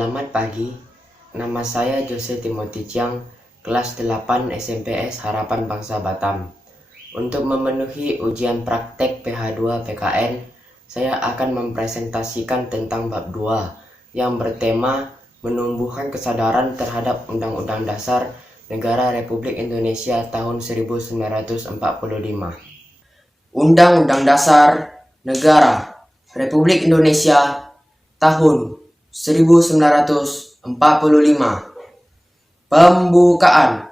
Selamat pagi, nama saya Jose Timothy Chiang, kelas 8 SMPS Harapan Bangsa Batam. Untuk memenuhi ujian praktek PH2 PKN, saya akan mempresentasikan tentang bab 2 yang bertema menumbuhkan kesadaran terhadap Undang-Undang Dasar Negara Republik Indonesia tahun 1945. Undang-Undang Dasar Negara Republik Indonesia tahun 1945. Pembukaan.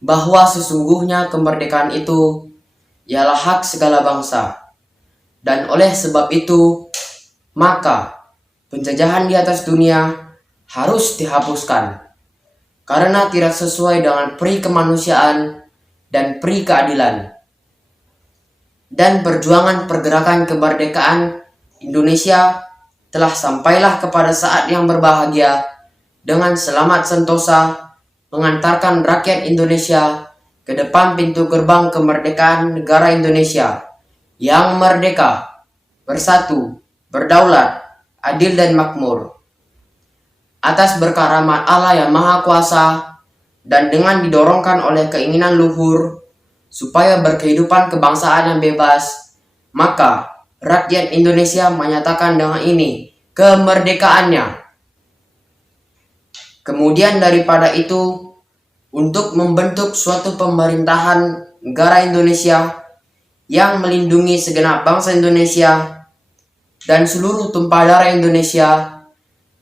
Bahwa sesungguhnya kemerdekaan itu ialah hak segala bangsa, dan oleh sebab itu maka penjajahan di atas dunia harus dihapuskan karena tidak sesuai dengan peri kemanusiaan dan peri keadilan. Dan perjuangan pergerakan kemerdekaan Indonesia telah sampailah kepada saat yang berbahagia dengan selamat sentosa mengantarkan rakyat Indonesia ke depan pintu gerbang kemerdekaan negara Indonesia yang merdeka, bersatu, berdaulat, adil dan makmur. Atas berkah rahmat Allah yang Maha Kuasa dan dengan didorongkan oleh keinginan luhur supaya berkehidupan kebangsaan yang bebas, maka rakyat Indonesia menyatakan dengan ini kemerdekaannya. Kemudian daripada itu, untuk membentuk suatu pemerintahan negara Indonesia yang melindungi segenap bangsa Indonesia dan seluruh tumpah darah Indonesia,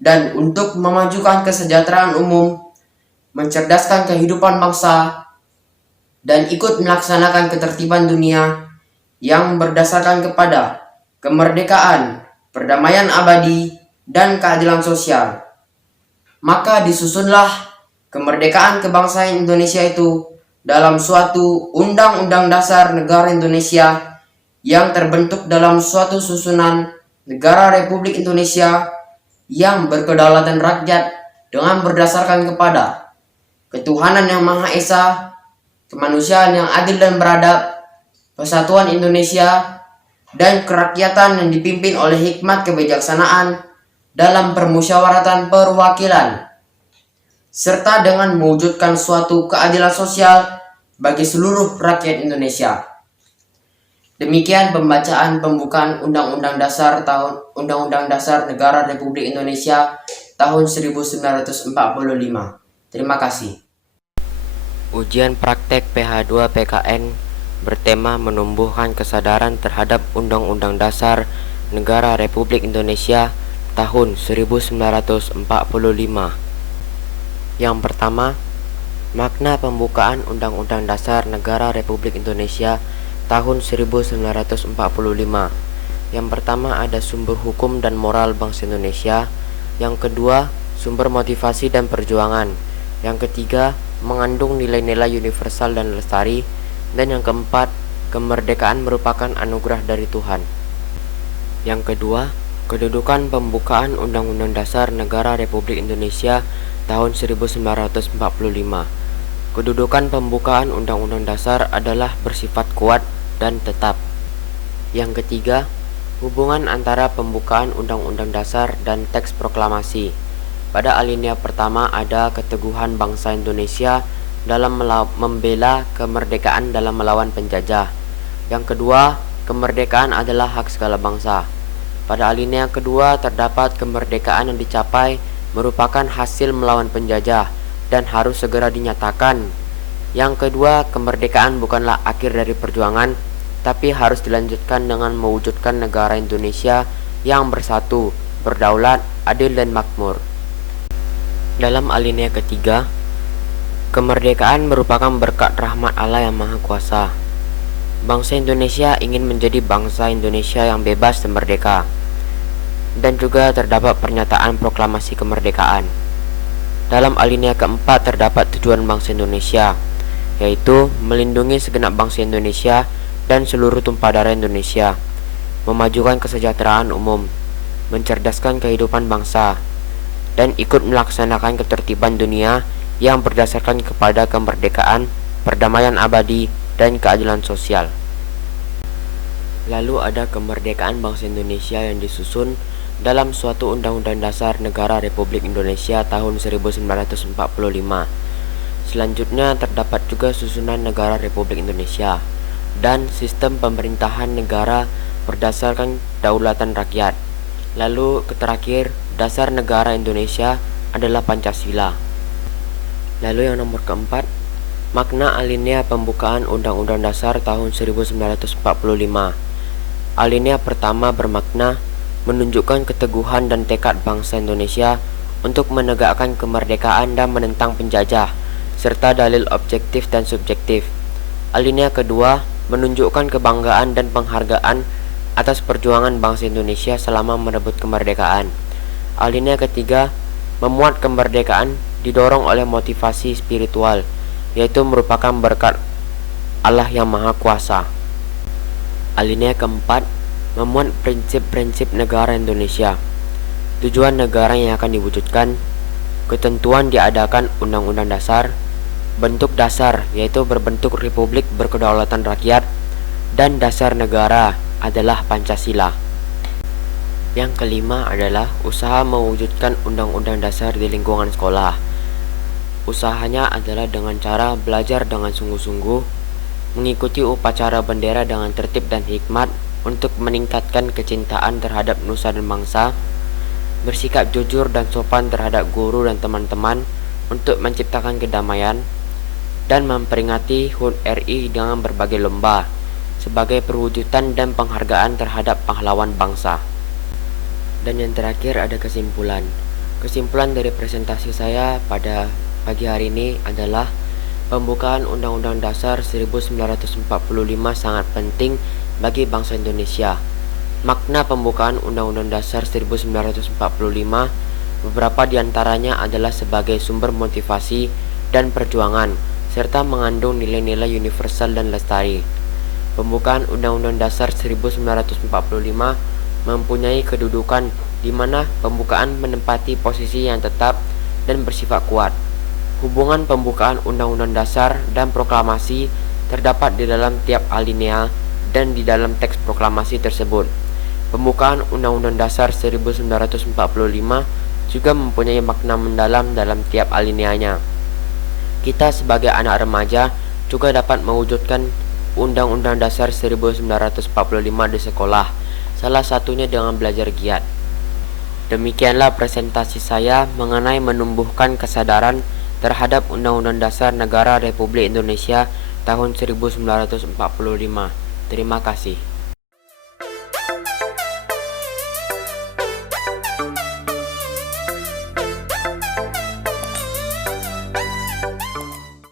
dan untuk memajukan kesejahteraan umum, mencerdaskan kehidupan bangsa, dan ikut melaksanakan ketertiban dunia yang berdasarkan kepada kemerdekaan, perdamaian abadi, dan keadilan sosial. Maka disusunlah kemerdekaan kebangsaan Indonesia itu dalam suatu Undang-Undang Dasar Negara Indonesia yang terbentuk dalam suatu susunan Negara Republik Indonesia yang berkedaulatan rakyat dengan berdasarkan kepada ketuhanan yang Maha Esa, kemanusiaan yang adil dan beradab, persatuan Indonesia, dan kerakyatan yang dipimpin oleh hikmat kebijaksanaan dalam permusyawaratan perwakilan, serta dengan mewujudkan suatu keadilan sosial bagi seluruh rakyat Indonesia. Demikian pembacaan pembukaan Undang-Undang Dasar Negara Republik Indonesia tahun 1945. Terima kasih. Ujian praktek PH2 PKN bertema menumbuhkan kesadaran terhadap Undang-Undang Dasar Negara Republik Indonesia tahun 1945. Yang pertama, makna pembukaan Undang-Undang Dasar Negara Republik Indonesia tahun 1945. Yang pertama ada sumber hukum dan moral bangsa Indonesia. Yang kedua, sumber motivasi dan perjuangan. Yang ketiga, mengandung nilai-nilai universal dan lestari. Dan yang keempat, kemerdekaan merupakan anugerah dari Tuhan. Yang kedua, kedudukan pembukaan Undang-Undang Dasar Negara Republik Indonesia tahun 1945. Kedudukan pembukaan Undang-Undang Dasar adalah bersifat kuat dan tetap. Yang ketiga, hubungan antara pembukaan Undang-Undang Dasar dan teks proklamasi. Pada alinea pertama ada keteguhan bangsa Indonesia dalam membela kemerdekaan dalam melawan penjajah. Yang kedua, kemerdekaan adalah hak segala bangsa. Pada alinea kedua terdapat kemerdekaan yang dicapai merupakan hasil melawan penjajah dan harus segera dinyatakan. Yang kedua, kemerdekaan bukanlah akhir dari perjuangan, tapi harus dilanjutkan dengan mewujudkan negara Indonesia yang bersatu, berdaulat, adil dan makmur. Dalam alinea ketiga, kemerdekaan merupakan berkat rahmat Allah yang Maha Kuasa. Bangsa Indonesia ingin menjadi bangsa Indonesia yang bebas dan merdeka. Dan juga terdapat pernyataan proklamasi kemerdekaan. Dalam alinea keempat terdapat tujuan bangsa Indonesia, yaitu melindungi segenap bangsa Indonesia dan seluruh tumpah darah Indonesia, memajukan kesejahteraan umum, mencerdaskan kehidupan bangsa, dan ikut melaksanakan ketertiban dunia yang berdasarkan kepada kemerdekaan, perdamaian abadi, dan keadilan sosial. Lalu ada kemerdekaan bangsa Indonesia yang disusun dalam suatu Undang-Undang Dasar Negara Republik Indonesia tahun 1945. Selanjutnya terdapat juga susunan negara Republik Indonesia dan sistem pemerintahan negara berdasarkan kedaulatan rakyat. Lalu terakhir, dasar negara Indonesia adalah Pancasila. Lalu yang nomor keempat, makna alinea pembukaan Undang-Undang Dasar tahun 1945. Alinea pertama bermakna menunjukkan keteguhan dan tekad bangsa Indonesia untuk menegakkan kemerdekaan dan menentang penjajah, serta dalil objektif dan subjektif. Alinea kedua menunjukkan kebanggaan dan penghargaan atas perjuangan bangsa Indonesia selama merebut kemerdekaan. Alinea ketiga memuat kemerdekaan didorong oleh motivasi spiritual, yaitu merupakan berkat Allah yang Maha Kuasa. Alinea keempat memuat prinsip-prinsip negara Indonesia, tujuan negara yang akan diwujudkan, ketentuan diadakan Undang-Undang Dasar, bentuk dasar yaitu berbentuk republik berkedaulatan rakyat, dan dasar negara adalah Pancasila. Yang kelima adalah usaha mewujudkan Undang-Undang Dasar di lingkungan sekolah. Usahanya adalah dengan cara belajar dengan sungguh-sungguh, mengikuti upacara bendera dengan tertib dan hikmat untuk meningkatkan kecintaan terhadap nusa dan bangsa, bersikap jujur dan sopan terhadap guru dan teman-teman untuk menciptakan kedamaian, dan memperingati HUT RI dengan berbagai lomba sebagai perwujudan dan penghargaan terhadap pahlawan bangsa. Dan yang terakhir ada kesimpulan. Kesimpulan dari presentasi saya pada pagi hari ini adalah pembukaan Undang-Undang Dasar 1945 sangat penting bagi bangsa Indonesia. Makna pembukaan Undang-Undang Dasar 1945 beberapa diantaranya adalah sebagai sumber motivasi dan perjuangan, serta mengandung nilai-nilai universal dan lestari. Pembukaan Undang-Undang Dasar 1945 mempunyai kedudukan di mana pembukaan menempati posisi yang tetap dan bersifat kuat. Hubungan pembukaan Undang-Undang Dasar dan proklamasi terdapat di dalam tiap alinea dan di dalam teks proklamasi tersebut. Pembukaan Undang-Undang Dasar 1945 juga mempunyai makna mendalam dalam tiap alineanya. Kita sebagai anak remaja juga dapat mewujudkan Undang-Undang Dasar 1945 di sekolah, salah satunya dengan belajar giat. Demikianlah presentasi saya mengenai menumbuhkan kesadaran terhadap Undang-Undang Dasar Negara Republik Indonesia tahun 1945. Terima kasih.